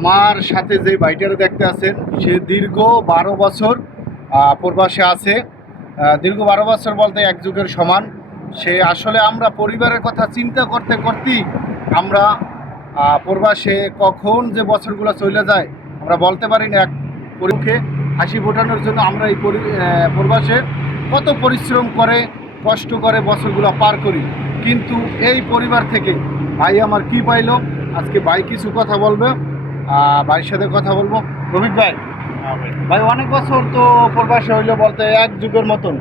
আমার সাথে যে ভাইটারে দেখতে আছেন সে দীর্ঘ 12 বছর প্রবাসে আছে। দীর্ঘ 12 বছর বলতে এক যুগের সমান। সে আসলে আমরা পরিবারের কথা চিন্তা করতে করতেই আমরা প্রবাসে কখন যে বছরগুলো চলে যায় আমরা বলতে পারি না। এক মুখে হাসি ফোটানোর জন্য আমরা এই প্রবাসে কত পরিশ্রম করে কষ্ট করে বছরগুলো পার করি, কিন্তু এই পরিবার থেকে ভাই আমার কি পাইলো আজকে ভাই কিছু কথা বলবে। ভাইয়ের সাথে কথা বলবো। রফিক ভাই, ভাই অনেক বছর তো প্রবাসে হইলো বলতে এক যুগের মতন।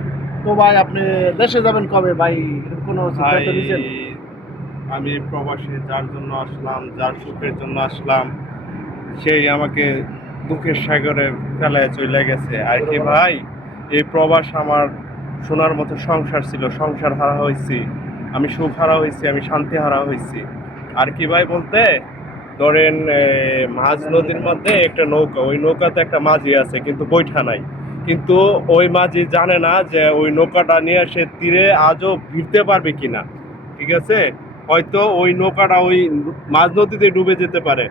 তো ভাই আপনি দেশে যাবেন কবে ভাই, কোনো সিদ্ধান্ত নিয়েছেন? আমি প্রবাসে যার জন্য আসলাম, যার সুখের জন্য আসলাম, সেই আমাকে দুঃখের সাগরে ফেলায় চলে গেছে আর কি ভাই। এই প্রবাস আমার সোনার মতো সংসার ছিল, সংসার হারা হয়েছি, আমি সুখ হারা হয়েছি, আমি শান্তি হারা হয়েছি আর কি ভাই। বলতে ধরেন মাঝ নদীর মধ্যে একটা নৌকা, ওই নৌকাতে একটা মাঝি আছে কিন্তু বৈঠা নাই, কিন্তু ওই মাঝি জানে না যে ওই নৌকাটা নিয়ে সে তীরে আজও ভিড়তে পারবে কিনা। ঠিক আছে, হয়তো ওই নৌকাটা ওই মাঝ নদীতে ডুবে যেতে পারে।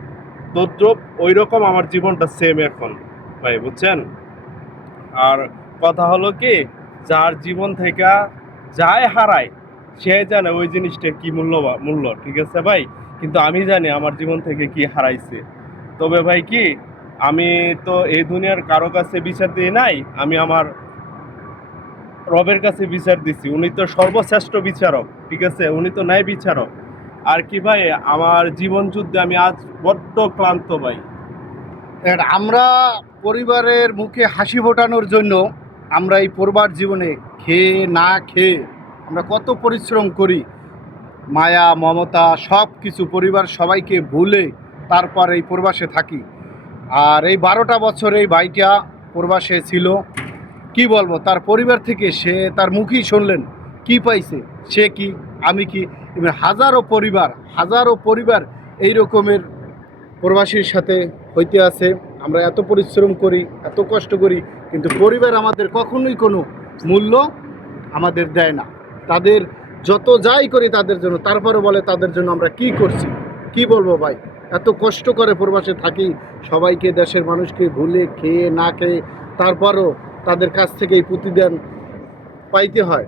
তদ্রুপ ওই রকম আমার জীবনটা সেম এখন ভাই, বুঝছেন। আর কথা হলো কি, যার জীবন থেকে যাই হারায় সে জানে ওই জিনিসটার কি মূল্য। ঠিক আছে ভাই, কিন্তু আমি জানি আমার জীবন থেকে কি হারাইছে। তবে ভাই কি, আমি তো এই দুনিয়ার কারো কাছে বিচার দিই নাই, আমি আমার রবের কাছে বিচার দিছি। উনি তো সর্বশ্রেষ্ঠ বিচারক, ঠিক আছে, উনি তো ন্যায় বিচারক আর কি ভাই। আমার জীবন যুদ্ধে আমি আজ বড্ড ক্লান্ত ভাই। আমরা পরিবারের মুখে হাসি ফোটানোর জন্য আমরা এই প্রবাস জীবনে খেয়ে না খেয়ে আমরা কত পরিশ্রম করি, মায়া মমতা সব কিছু পরিবার সবাইকে ভুলে তারপর এই প্রবাসে থাকি। আর এই 12টা বছর এই ভাইটা প্রবাসে ছিল। কি বলবো, তার পরিবার থেকে সে তার মুখেই শুনলেন কি পাইছে, সে কি আমি কি, এবার হাজারো পরিবার এই রকমের প্রবাসীর সাথে হইতে আছে। আমরা এত পরিশ্রম করি, এত কষ্ট করি, কিন্তু পরিবার আমাদের কখনোই কোনো মূল্য আমাদের দেয় না। তাদের যত যাই করি তাদের জন্য, তারপরে বলে তাদের জন্য আমরা কি করছি। কি বলবো ভাই, এত কষ্ট করে প্রবাসে থাকি, সবাইকে দেশের মানুষকে ভুলে খেয়ে না খেয়ে তারপরও তাদের কাছ থেকেই প্রতিদান পাইতে হয়।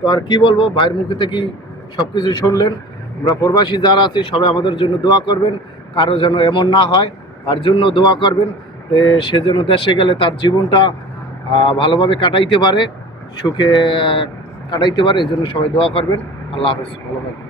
তো আর কি বলবো, ভাইয়ের মুখে থেকেই সব কিছু শুনলেন। আমরা প্রবাসী যারা আছি সবাই আমাদের জন্য দোয়া করবেন, কারো যেন এমন না হয় তার জন্য দোয়া করবেন। সে যেন দেশে গেলে তার জীবনটা ভালোভাবে কাটাইতে পারে, সুখে কাটাইতে পারে, এই জন্য সবাই দোয়া করবেন। আল্লাহ হাফেজ, ভালো থাকবেন।